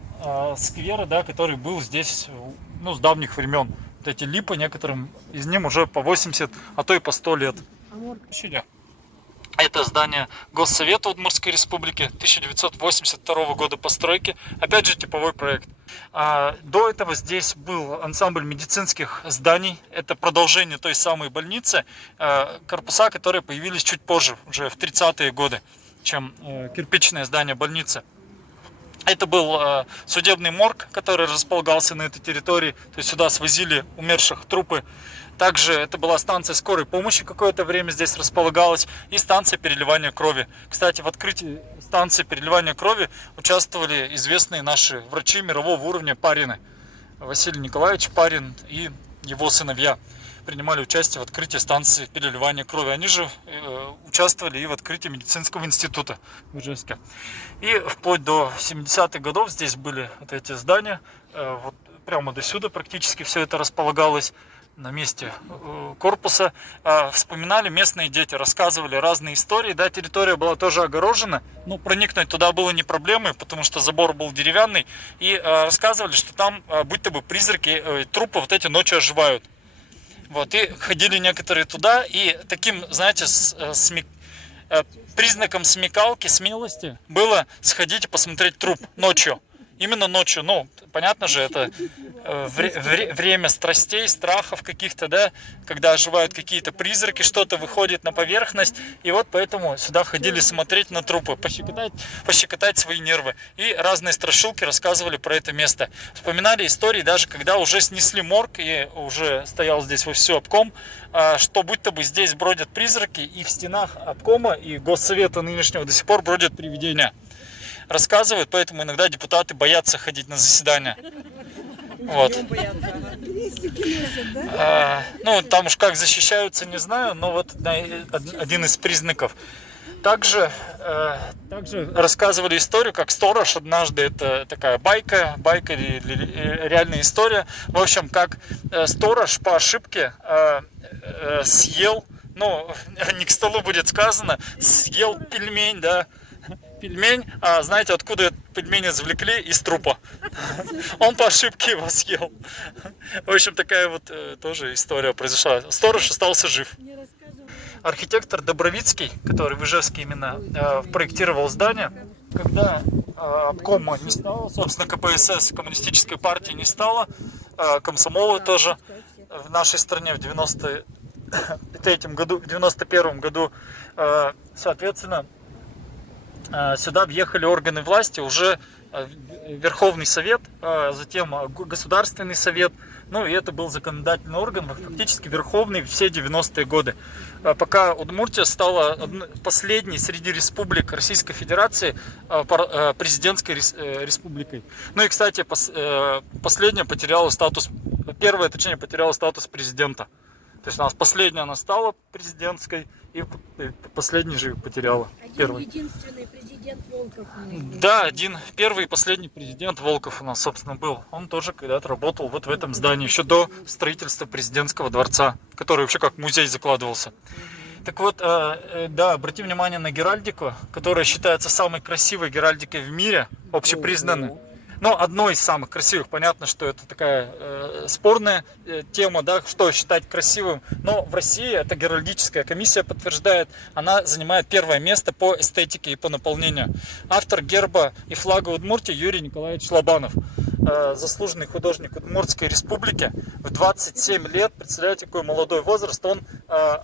сквера, да, который был здесь, ну, с давних времен. Вот эти липы, некоторым из них уже по 80, а то и по 100 лет. Это здание Госсовета Удмуртской Республики 1982 года постройки. Опять же, типовой проект. До этого здесь был ансамбль медицинских зданий. Это продолжение той самой больницы. Корпуса, которые появились чуть позже, уже в 30-е годы, чем кирпичное здание больницы. Это был судебный морг, который располагался на этой территории. То есть сюда свозили умерших трупы. Также это была станция скорой помощи, какое-то время здесь располагалась, и станция переливания крови. Кстати, в открытии станции переливания крови участвовали известные наши врачи мирового уровня Парины. Василий Николаевич Парин и его сыновья принимали участие в открытии станции переливания крови. Они же участвовали и в открытии медицинского института в Ижевске. И вплоть до 70-х годов здесь были вот эти здания. Вот прямо до сюда практически все это располагалось на месте корпуса. Вспоминали местные дети, рассказывали разные истории. Да, территория была тоже огорожена, но проникнуть туда было не проблемой, потому что забор был деревянный. И рассказывали, что там будто бы призраки, трупы вот эти ночью оживают. Вот, и ходили некоторые туда, и таким, знаете, признаком смекалки, смелости было сходить и посмотреть труп ночью. Именно ночью, ну, понятно же, это время страстей, страхов каких-то, да, когда оживают какие-то призраки, что-то выходит на поверхность, и вот поэтому сюда ходили смотреть на трупы, пощекотать свои нервы, и разные страшилки рассказывали про это место. Вспоминали истории, даже когда уже снесли морг, и уже стоял здесь вовсю обком, что будто бы здесь бродят призраки, и в стенах обкома и Госсовета нынешнего до сих пор бродят привидения. Рассказывают, поэтому иногда депутаты боятся ходить на заседания. Вот. Ну, там уж как защищаются, не знаю, но вот один из признаков. Также рассказывали историю, как сторож однажды, это такая байка или реальная история. В общем, как сторож по ошибке съел, ну, не к столу будет сказано, съел пельмень, да, пельмень, а знаете, откуда этот пельмень извлекли? Из трупа. Он по ошибке его съел. В общем, такая вот тоже история произошла. Сторож остался жив. Архитектор Добровицкий, который в Ижевске именно проектировал здание, когда обкома не стало, собственно, КПСС, коммунистической партии не стало, комсомола тоже в нашей стране в 93-м году, в 91-м году, соответственно, сюда въехали органы власти уже Верховный Совет, затем Государственный Совет, ну и это был законодательный орган, фактически верховный все 90-е годы. Пока Удмуртия стала последней среди республик Российской Федерации президентской республикой. Ну и, кстати, последняя потеряла статус, первая, точнее, потеряла статус президента. То есть у нас последняя она стала президентской, и последний же потеряла. Первый. Единственный президент Волков. Да, первый и последний президент Волков у нас, собственно, был. Он тоже когда-то работал вот в этом здании, еще до строительства президентского дворца, который вообще как музей закладывался. Так вот, да, обрати внимание на геральдику, которая считается самой красивой геральдикой в мире, общепризнанной. Но одной из самых красивых, понятно, что это такая спорная тема, да, что считать красивым. Но в России эта геральдическая комиссия подтверждает, она занимает первое место по эстетике и по наполнению. Автор герба и флага Удмуртии Юрий Николаевич Лобанов, заслуженный художник Удмуртской республики. В 27 лет, представляете, какой молодой возраст, он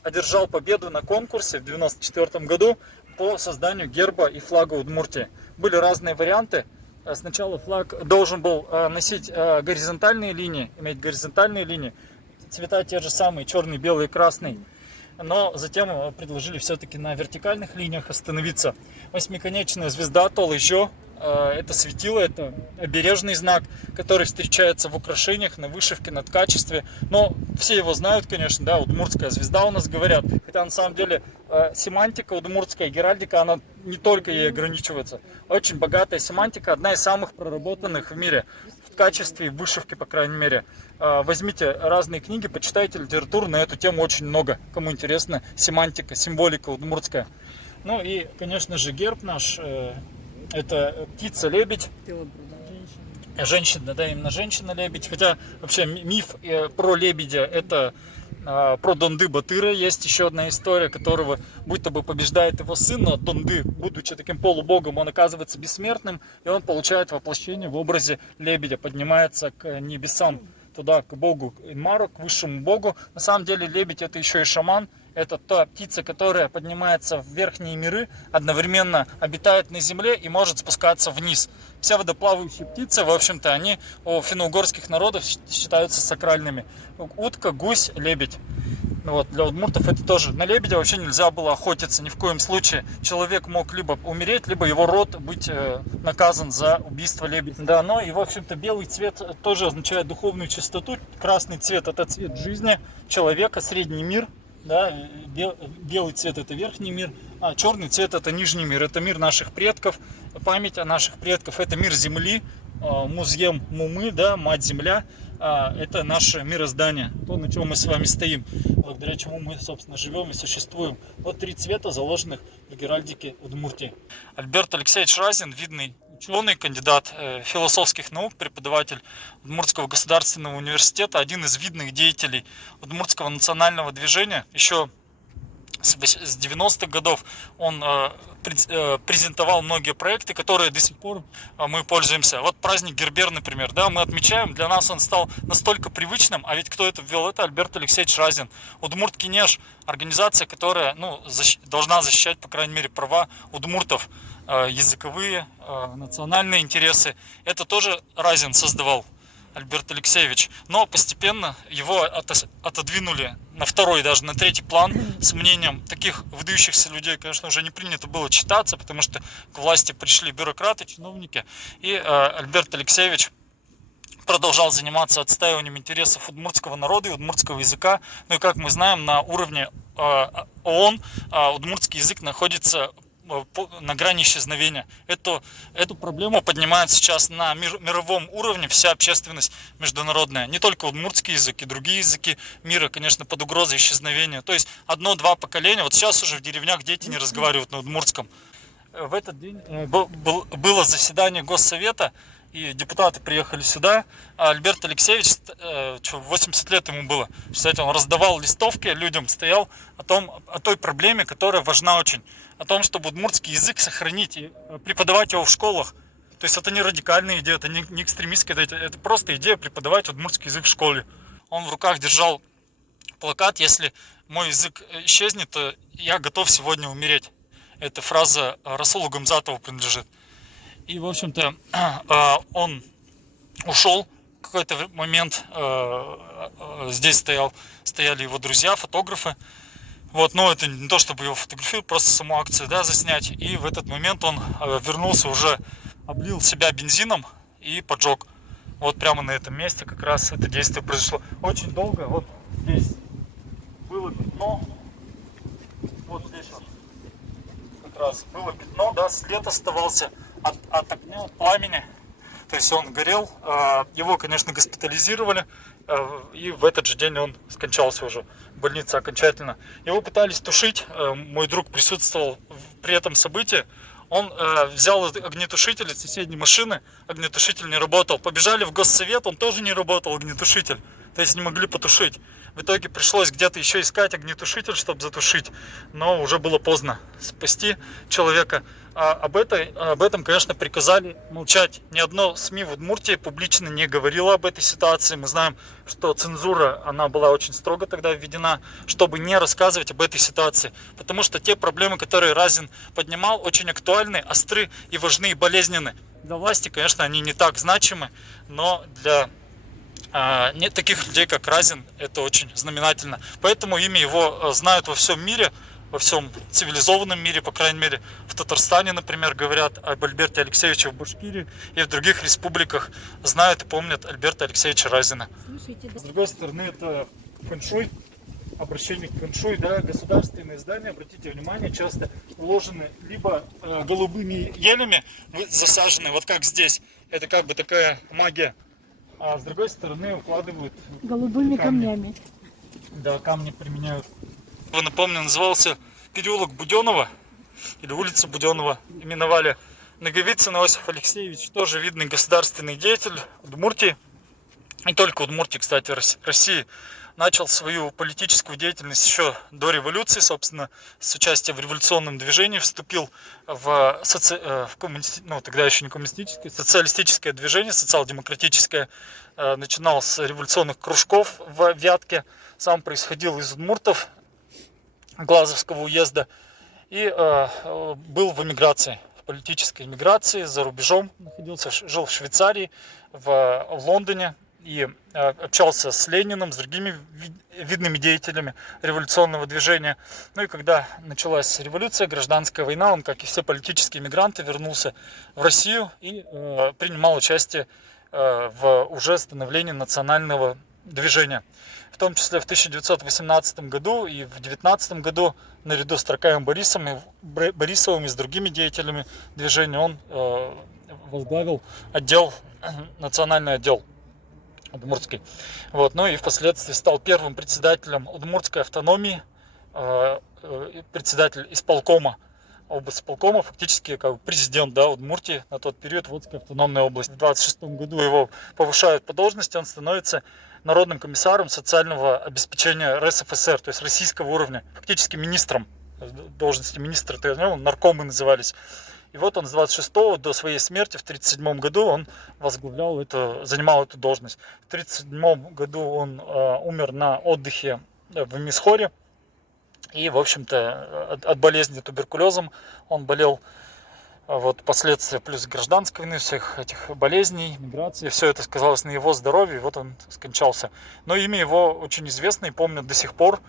одержал победу на конкурсе в 1994 году по созданию герба и флага Удмуртии. Были разные варианты. Сначала флаг должен был носить горизонтальные линии, иметь горизонтальные линии, цвета те же самые, черный, белый и красный. Но затем предложили все-таки на вертикальных линиях остановиться. Восьмиконечная звезда Толыжо, это светило, это обережный знак, который встречается в украшениях, на вышивке, на ткачестве. Но все его знают, конечно, да, удмуртская звезда у нас говорят. Хотя на самом деле семантика удмуртская, геральдика, она не только ей ограничивается. Очень богатая семантика, одна из самых проработанных в мире. В ткачестве и вышивке, по крайней мере. Возьмите разные книги, почитайте литературу, на эту тему очень много. Кому интересно, семантика, символика удмуртская. Ну и, конечно же, герб наш. Это птица-лебедь, женщина, да, именно женщина-лебедь. Хотя вообще миф про лебедя — это про Донды Батыра. Есть еще одна история, которого будто бы побеждает его сын, но Донды, будучи таким полубогом, он оказывается бессмертным, и он получает воплощение в образе лебедя, поднимается к небесам, туда, к богу Инмару, к высшему богу. На самом деле лебедь — это еще и шаман. Это та птица, которая поднимается в верхние миры, одновременно обитает на земле и может спускаться вниз. Все водоплавающие птицы, в общем-то, они у финно-угорских народов считаются сакральными. Утка, гусь, лебедь. Вот, для удмуртов это тоже. На лебедя вообще нельзя было охотиться ни в коем случае. Человек мог либо умереть, либо его род быть наказан за убийство лебедя. Да, но и, в общем-то, белый цвет тоже означает духовную чистоту. Красный цвет — это цвет жизни человека, средний мир. Да, белый цвет — это верхний мир, а черный цвет — это нижний мир, это мир наших предков, память о наших предков, это мир земли, музьем Мумы, да, мать земля, это наше мироздание, то, на чем мы с вами стоим, благодаря чему мы, собственно, живем и существуем. Вот 3 цвета, заложенных в геральдике Удмуртии. Альберт Алексеевич Разин, видный ученый, кандидат философских наук, преподаватель Удмуртского государственного университета, один из видных деятелей Удмуртского национального движения. Еще с 90-х годов он презентовал многие проекты, которые до сих пор мы пользуемся. Вот праздник Гербер, например, да, мы отмечаем, для нас он стал настолько привычным, а ведь кто это ввел? Это Альберт Алексеевич Разин. Удмурт-Кинеш, организация, которая должна защищать, по крайней мере, права удмуртов, языковые, национальные интересы. Это тоже Разин создавал, Альберт Алексеевич. Но постепенно его отодвинули на второй, даже на третий план. С мнением таких выдающихся людей, конечно, уже не принято было читаться, потому что к власти пришли бюрократы, чиновники. И Альберт Алексеевич продолжал заниматься отстаиванием интересов удмуртского народа и удмуртского языка. Ну и, как мы знаем, на уровне ООН удмуртский язык находится на грани исчезновения. Эту проблему поднимает сейчас на мировом уровне вся общественность международная. Не только удмуртский язык, и другие языки мира, конечно, под угрозой исчезновения. То есть 1-2 поколения. Вот сейчас уже в деревнях дети не разговаривают на удмуртском. В этот день было заседание Госсовета, и депутаты приехали сюда. А Альберт Алексеевич, 80 лет ему было, кстати, он раздавал листовки людям, стоял о той проблеме, которая важна очень. О том, чтобы удмуртский язык сохранить и преподавать его в школах. То есть это не радикальная идея, это не экстремистская идея, это просто идея преподавать удмуртский язык в школе. Он в руках держал плакат: «Если мой язык исчезнет, то я готов сегодня умереть». Эта фраза Расулу Гамзатову принадлежит. И, в общем-то, он ушел. В какой-то момент здесь стояли его друзья, фотографы. Вот, но это не то, чтобы его фотографировать, просто саму акцию, да, заснять. И в этот момент он вернулся, уже облил себя бензином и поджег. Вот прямо на этом месте как раз это действие произошло. Очень долго. Вот здесь было пятно. Вот здесь вот как раз было пятно, да, след оставался от огня, от пламени. То есть он горел. Его, конечно, госпитализировали. И в этот же день он скончался уже в больнице окончательно. Его пытались тушить. Мой друг присутствовал при этом событии. Он взял огнетушитель из соседней машины. Огнетушитель не работал. Побежали в госсовет, он тоже не работал, огнетушитель. То есть не могли потушить. В итоге пришлось где-то еще искать огнетушитель, чтобы затушить. Но уже было поздно спасти человека. Об этом, конечно, приказали молчать. Ни одно СМИ в Удмуртии публично не говорило об этой ситуации. Мы знаем, что цензура, она была очень строго тогда введена, чтобы не рассказывать об этой ситуации. Потому что те проблемы, которые Разин поднимал, очень актуальны, остры и важны, и болезненны. Для власти, конечно, они не так значимы, но для нет таких людей, как Разин, это очень знаменательно. Поэтому имя его знают во всем мире, во всем цивилизованном мире, по крайней мере. В Татарстане, например, говорят об Альберте Алексеевиче, в Башкирии и в других республиках знают и помнят Альберта Алексеевича Разина. С другой стороны, это фэншуй, обращение к фэншуй, да, государственные здания, обратите внимание, часто уложены либо голубыми елями, засажены, вот как здесь. Это как бы такая магия. А с другой стороны укладывают Голубыми камнями. Да, камни применяют. Напомню, назывался переулок Буденова, или улица Буденова именовали. Наговицын Иосиф Алексеевич, тоже видный государственный деятель Удмуртии, не только Удмуртии, кстати, России. Начал свою политическую деятельность еще до революции, собственно, с участием в революционном движении, вступил в тогда еще не коммунистическое, социалистическое движение, социал-демократическое, начинал с революционных кружков в Вятке, сам происходил из удмуртов Глазовского уезда и был в эмиграции, в политической эмиграции, за рубежом находился, жил в Швейцарии, в Лондоне. И общался с Лениным, с другими видными деятелями революционного движения. Ну и когда началась революция, гражданская война, он, как и все политические мигранты, вернулся в Россию и принимал участие в уже становлении национального движения. В том числе в 1918 году и в 1919 году наряду с Тракаем Борисовым и с другими деятелями движения он возглавил национальный отдел удмуртской. Вот. Ну и впоследствии стал первым председателем удмуртской автономии, председатель исполкома, облсполкома, фактически как президент, да, Удмуртии на тот период, Удмуртской автономной области. В 1926 году его повышают по должности, он становится народным комиссаром социального обеспечения РСФСР, то есть российского уровня, фактически министром, должности министра, наркомы назывались. И вот он с 26 до своей смерти в 1937 году он занимал эту должность. В 1937 году он умер на отдыхе в Мисхоре. И, в общем-то, от болезни туберкулезом он болел. Вот последствия плюс гражданской войны, всех этих болезней, миграции, все это сказалось на его здоровье, и вот он скончался. Но имя его очень известно и помнят до сих пор.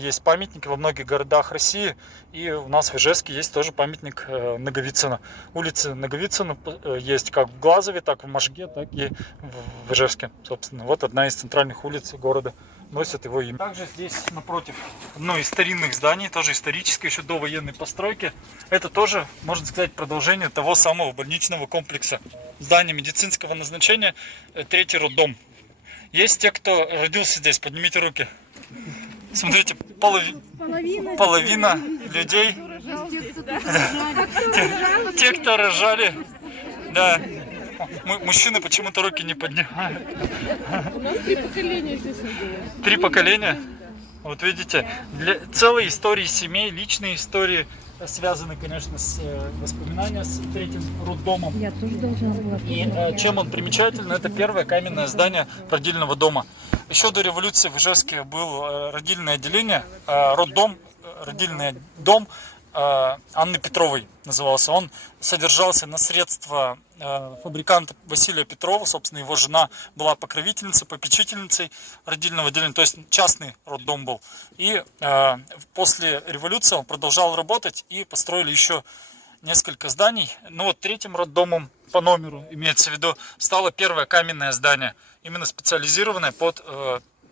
Есть памятники во многих городах России, и у нас в Ижевске есть тоже памятник Наговицына. Улица Наговицына есть как в Глазове, так в Можге, так и в Ижевске. Собственно, вот одна из центральных улиц города носит его имя. Также здесь напротив одно из старинных зданий, тоже историческое, еще до военной постройки. Это тоже, можно сказать, продолжение того самого больничного комплекса. Здание медицинского назначения, 3-й роддом. Есть те, кто родился здесь, поднимите руки. Смотрите, половина людей, те, кто рожали, да, мужчины почему-то руки не поднимают. У нас 3 поколения здесь наделось. 3 поколения? Вот видите, для целой истории семей, личные истории связаны, конечно, с воспоминаниями с 3-м роддомом. Я тоже должна была. И чем он примечателен, это первое каменное здание родильного дома. Еще до революции в Ижевске было родильное отделение, роддом, родильный дом, Анны Петровой назывался. Он содержался на средства фабриканта Василия Петрова. Собственно, его жена была покровительницей, попечительницей родильного отделения, то есть частный роддом был. И после революции он продолжал работать, и построили еще несколько зданий. Но вот третьим роддомом по номеру, имеется в виду, стало первое каменное здание, именно специализированное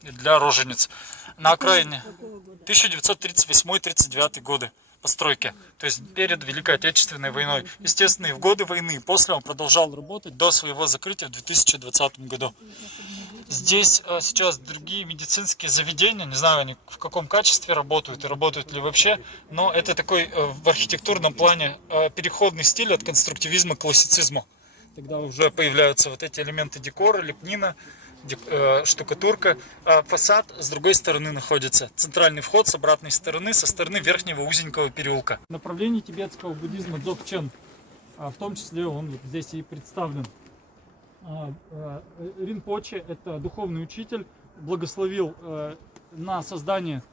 для рожениц. На окраине 1938-39 годы постройки, то есть перед Великой Отечественной войной. Естественно, и в годы войны, и после он продолжал работать до своего закрытия в 2020 году. Здесь сейчас другие медицинские заведения, не знаю, они в каком качестве работают и работают ли вообще, но это такой в архитектурном плане переходный стиль от конструктивизма к классицизму. Тогда уже появляются вот эти элементы декора, лепнина, штукатурка. Фасад с другой стороны находится. Центральный вход с обратной стороны, со стороны верхнего узенького переулка. Направление тибетского буддизма Дзогчен, в том числе он вот здесь и представлен. Ринпоче, это духовный учитель, благословил на создание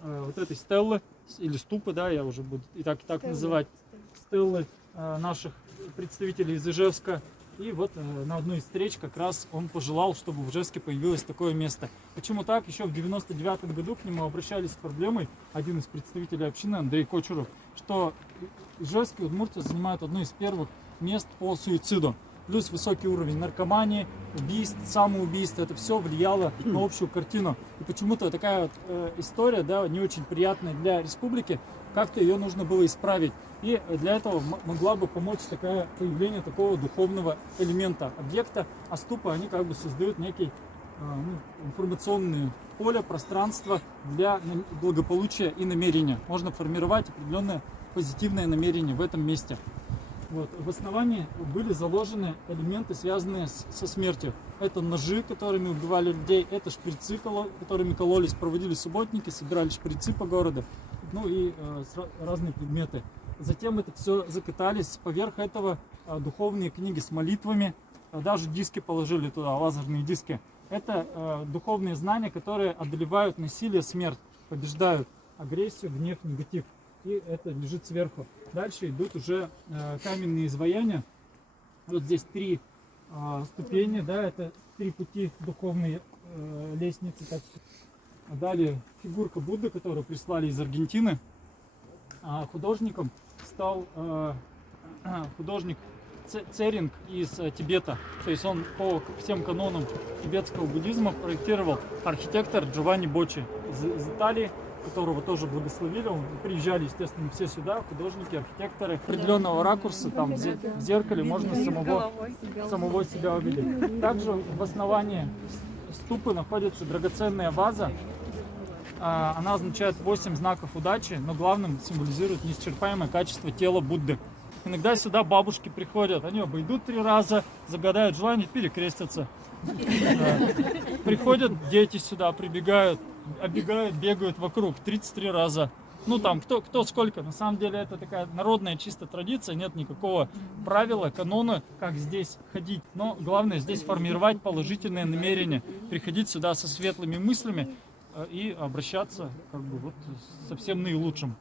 вот этой стеллы, или ступы, да, я уже буду и так называть, стеллы наших представителей из Ижевска. И вот на одной из встреч как раз он пожелал, чтобы в Ижевске появилось такое место. Почему так? Еще в 99 году к нему обращались с проблемой один из представителей общины, Андрей Кочуров, что Ижевск и Удмуртия занимают одно из первых мест по суициду. Плюс высокий уровень наркомании, убийств, самоубийств. Это все влияло на общую картину. И почему-то такая вот история, да, не очень приятная для республики, как-то ее нужно было исправить. И для этого могла бы помочь появление такого духовного элемента, объекта. А ступы, они как бы создают некий информационное поле, пространство для благополучия и намерения. Можно формировать определенное позитивное намерение в этом месте. Вот. В основании были заложены элементы, связанные со смертью. Это ножи, которыми убивали людей, это шприцы, которыми кололись, проводили субботники, собирали шприцы по городу, ну и разные предметы. Затем это все закатались, поверх этого духовные книги с молитвами, даже диски положили туда, лазерные диски. Это духовные знания, которые одолевают насилие, смерть, побеждают агрессию, гнев, негатив. И это лежит сверху. Дальше идут уже каменные изваяния. Вот здесь 3 ступени, да, это 3 пути духовной лестницы. Так. Далее фигурка Будды, которую прислали из Аргентины. Художником стал художник Церинг из Тибета. То есть он по всем канонам тибетского буддизма проектировал архитектор Джованни Боччи из Италии, которого тоже благословили. Приезжали, естественно, все сюда, художники, архитекторы. Определенного ракурса, там в зеркале можно самого себя увидеть. Также в основании ступы находится драгоценная ваза. Она означает 8 знаков удачи, но главным символизирует неисчерпаемое качество тела Будды. Иногда сюда бабушки приходят, они обойдут 3 раза, загадают желание, перекрестятся. Приходят дети сюда, прибегают, оббегают, бегают вокруг 33 раза. Ну там, кто сколько. На самом деле это такая народная чисто традиция, нет никакого правила, канона, как здесь ходить. Но главное здесь формировать положительное намерение, приходить сюда со светлыми мыслями и обращаться как бы вот со всем наилучшим.